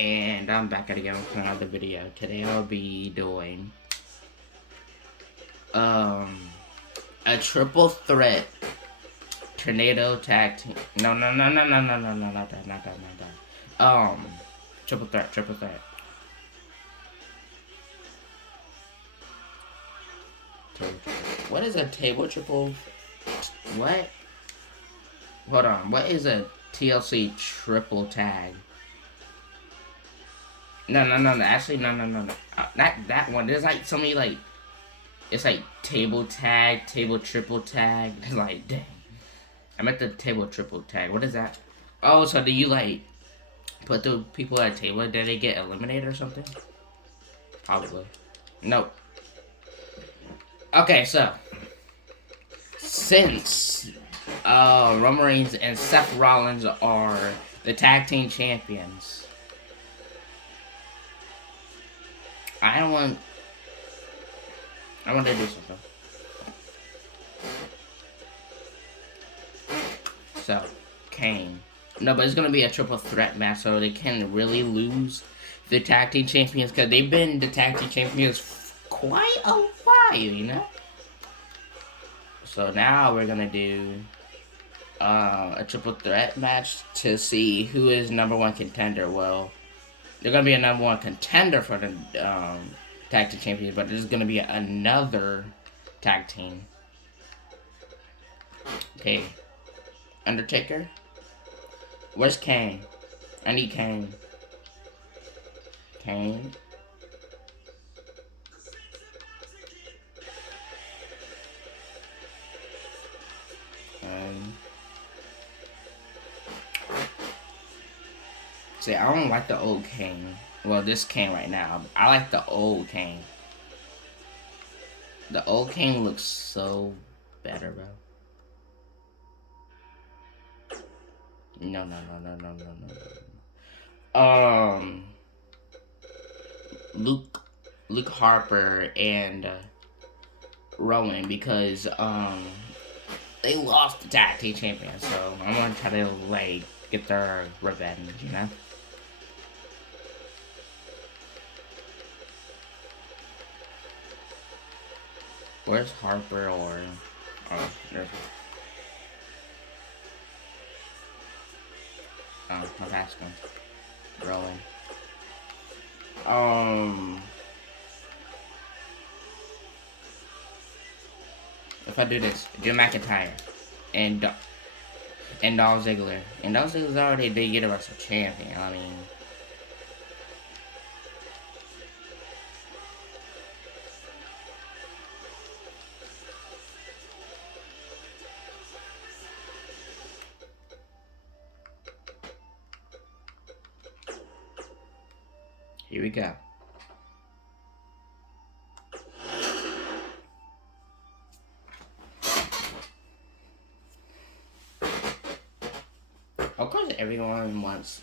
And I'm back again with another video. Today I'll be doing a triple threat tornado tag team. No, not that. Triple threat. What is a table triple? What? Hold on. What is a TLC triple tag? No. Actually, no. Not that one. There's like so many like. It's like table tag, table triple tag. Like, dang. I'm at the table triple tag. What is that? Oh, so do you like put the people at a table and then they get eliminated or something? Probably. Nope. Okay, so since Roman Reigns and Seth Rollins are the tag team champions, I want to do something. So, Kane. No, but it's going to be a triple threat match, so they can really lose the tag team champions, because they've been the tag team champions quite a while, you know? So now we're going to do a triple threat match to see who is number one contender. Well, they're going to be a number one contender for the tag team champions, but there's going to be another tag team. Okay. Undertaker? Where's Kane? I need Kane. Kane. See, I don't like the old Kane. Well, this Kane right now. I like the old Kane. The old Kane looks so better, bro. No. Luke Harper and Rowan, because they lost the tag team champions, so I'm gonna try to like get their revenge, you know. Where's Harper or there's my last one. Rowan. If I do this, Drew McIntyre and Dolph Ziggler. And Dolph Ziggler's already the Universal Champion. I mean, here we go. Of course, everyone wants.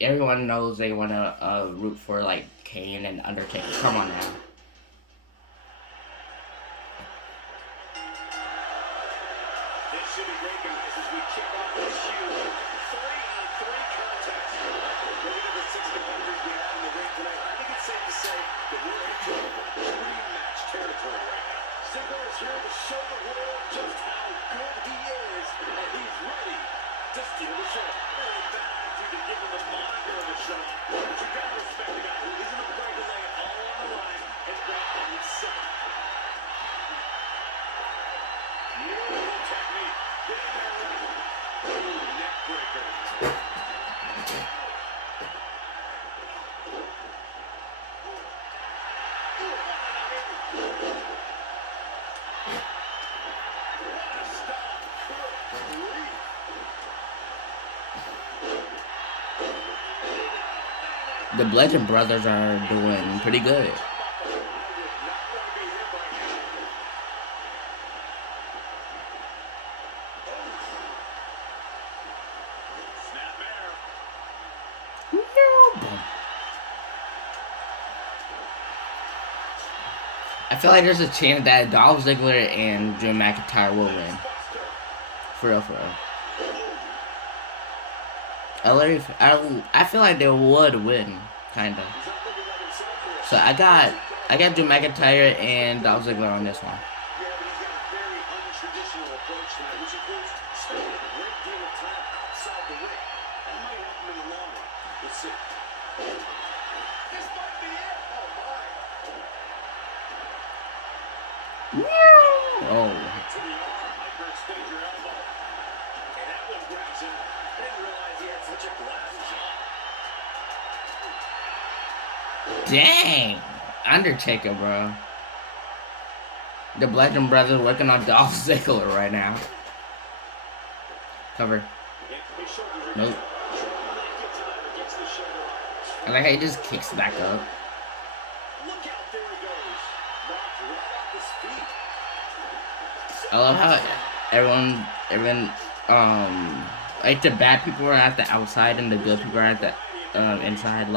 Everyone knows they want to root for like Kane and Undertaker. Come on now. This should be great, guys, as we kick off this huge 3-on-3 contest. Looking at the 6 competitors we have in the ring tonight, I think it's safe to say that we're entering dream match territory right now. Ziggler is here to show the world just how good he is, and he's ready to steal the show. Really bad to even give him the moniker of the show, but you gotta respect the guy who isn't afraid to lay it all on the line and bet on himself. Beautiful technique. Getting there right. Ooh, neck breaker. The Bludgeon Brothers are doing pretty good. I feel like there's a chance that Dolph Ziggler and Drew McIntyre will win. For real. I feel like they would win, kinda. So I got Drew McIntyre and Dolph Ziggler on this one. Yeah, but he's got a very untraditional approach tonight, which includes spending a great deal of time outside the ring. That might help him in the long run. We'll see. This might be it. Oh, my. Oh. To the arm, hyperextend your elbow. And that one grabs him. I didn't realize he had such a glass jaw. Dang. Undertaker, bro. The Bludgeon Brothers working on Dolph Ziggler right now. Cover. Nope. I like how he just kicks back up. I love how everyone, like the bad people are at the outside and the good people are at the, inside,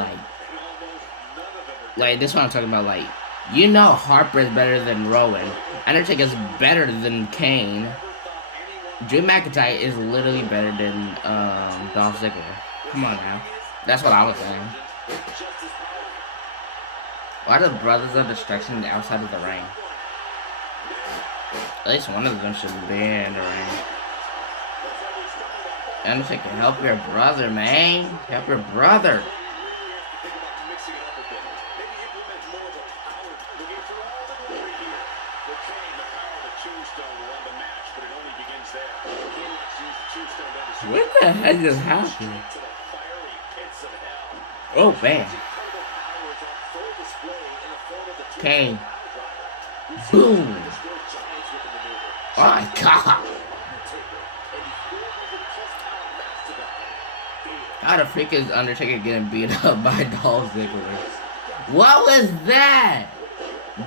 like this one I'm talking about, like, you know Harper is better than Rowan. Undertaker is better than Kane. Drew McIntyre is literally better than, Dolph Ziggler. Come on now. That's what I was saying. Why are the Brothers of Destruction outside of the ring? At least one of them should be in the ring. Undertaker, help your brother, man. Help your brother. What the heck just happened? Oh, man. Kane. Boom. Oh, my God. How the freak is Undertaker getting beat up by Dolph Ziggler? What was that?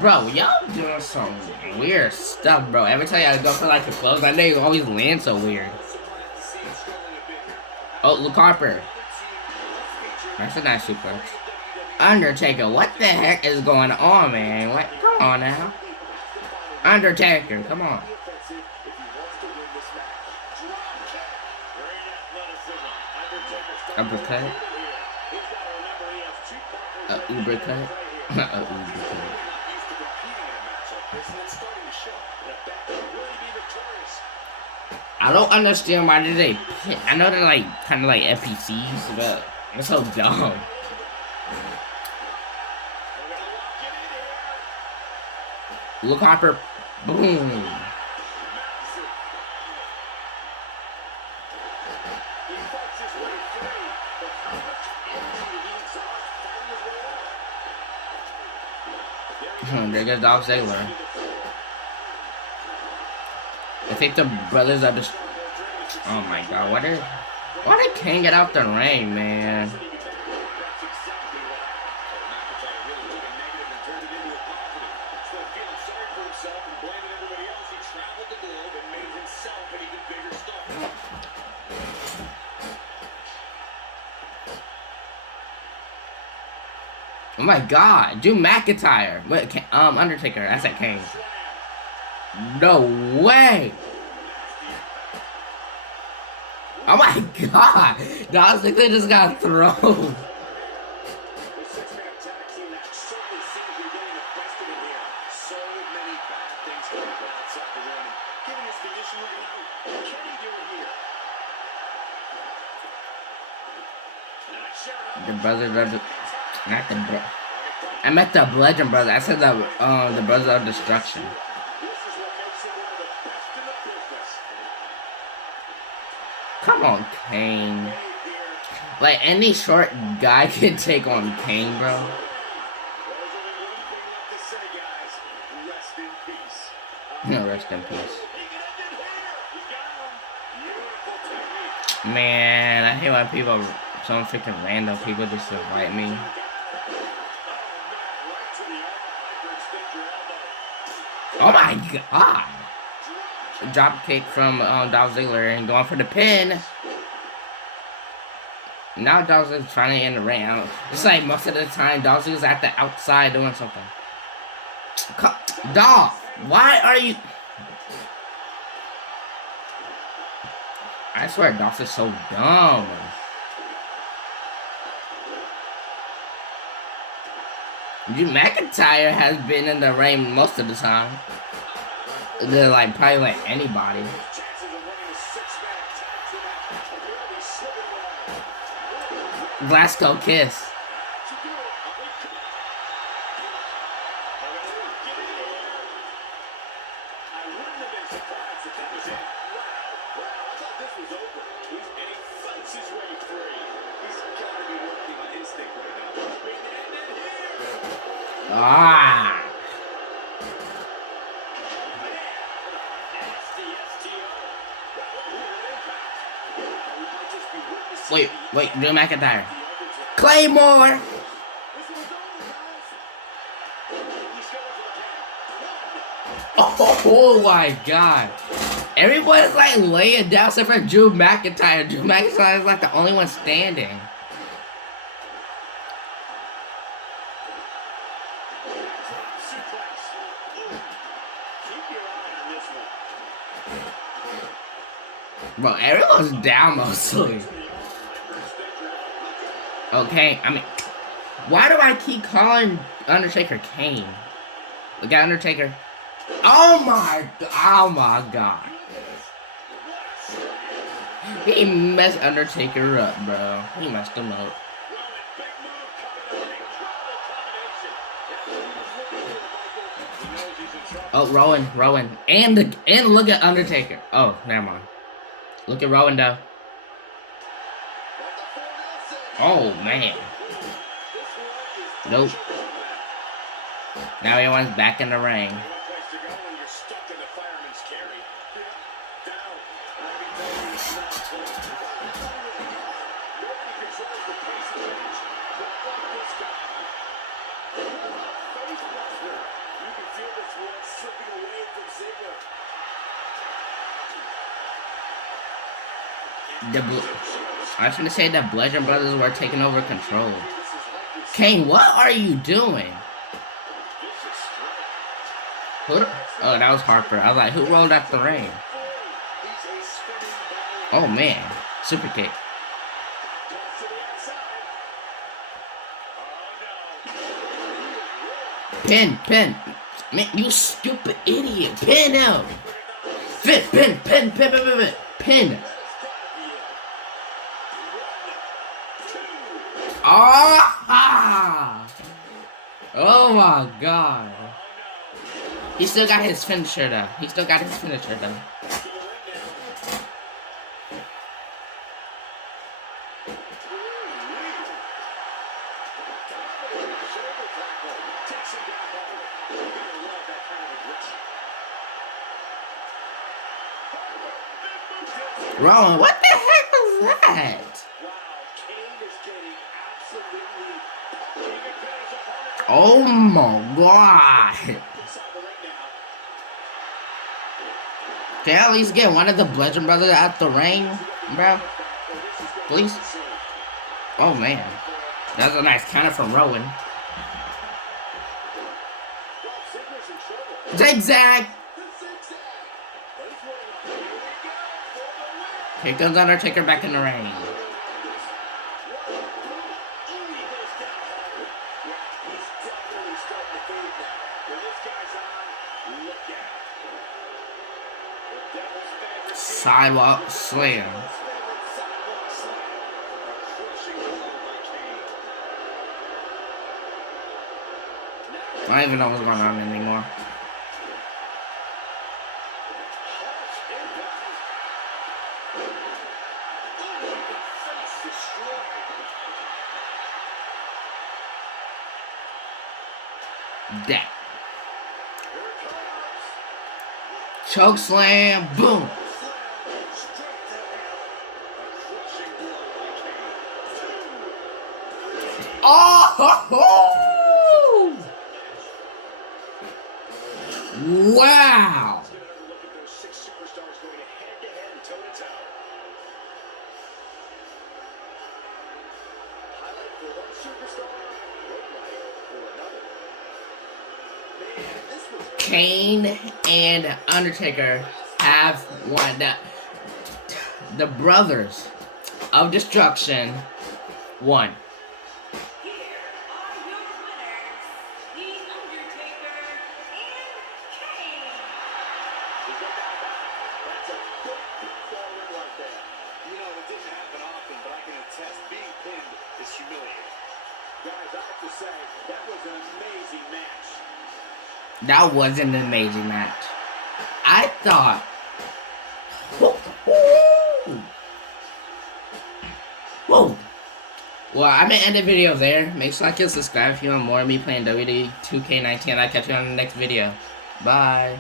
Bro, y'all doing some weird stuff, bro. Every time I go for like the close, I know you always land so weird. Oh, Luke Harper. That's a nice suplex. Undertaker, what the heck is going on, man? What? Come on now. Undertaker, come on. Uppercut. Uber cut. Uber cut. I don't understand why did they pick. I know they're like kind of like NPCs, but it's so dumb. Look, Harper, boom. There goes Dolph Ziggler. I think the Brothers are just. Oh my God! Why they can't get out the ring, man? Oh my God! Drew McIntyre. Wait, Undertaker. I said Kane. No way! Oh my God! Dolph Ziggler just got thrown. The Brothers of the, not the bro. I meant the Bludgeon Brothers. I said the Brothers of Destruction. Come on, Kane. Like, any short guy can take on Kane, bro. No, rest in peace. Man, I hate when people, some freaking random people just invite me. Oh my God. Drop kick from Dolph Ziggler and going for the pin. Now Dolph Ziggler's trying to end the ring. It's like most of the time Dolph Ziggler's at the outside doing something. Dolph, why are you? I swear Dolph is so dumb. Drew McIntyre has been in the ring most of the time. They're like probably like anybody. Glasgow Kiss. Ah. Wait, Drew McIntyre. Claymore! Oh my god. Everyone's like laying down except for Drew McIntyre. Drew McIntyre is like the only one standing. Bro, everyone's down mostly. Okay, I mean, why do I keep calling Undertaker Kane? Look at Undertaker. Oh my god. He messed Undertaker up, bro. He messed him up. Oh, Rowan. And look at Undertaker. Oh, never mind. Look at Rowan though. Oh man. Nope. Now everyone's back in the ring. I was gonna say that Bludgeon Brothers were taking over control. Kane, what are you doing? Oh, that was Harper. I was like, who rolled out the ring? Oh man, super kick. Pin. Man, you stupid idiot. Pin him. Pin. Oh my god. He still got his finisher though. Rowan, what the heck was that? Oh my god. Can I at least get one of the Bludgeon Brothers out the ring, bro? Please? Oh man. That was a nice counter from Rowan. Zigzag! Here comes Undertaker back in the ring. Sidewalk slam. I don't even know what's going on anymore. That. Choke slam, boom. Oh! Wow! Kane and Undertaker have won. The Brothers of Destruction won. That's a big step forward right there. You know, it didn't happen often, but I can attest being pinned is humiliating. Guys, I have to say, that was an amazing match. That was an amazing match. I thought. Whoa. Well, I'm gonna end the video there. Make sure to like and subscribe if you want more of me playing WWE 2K19. I'll catch you on the next video. Bye.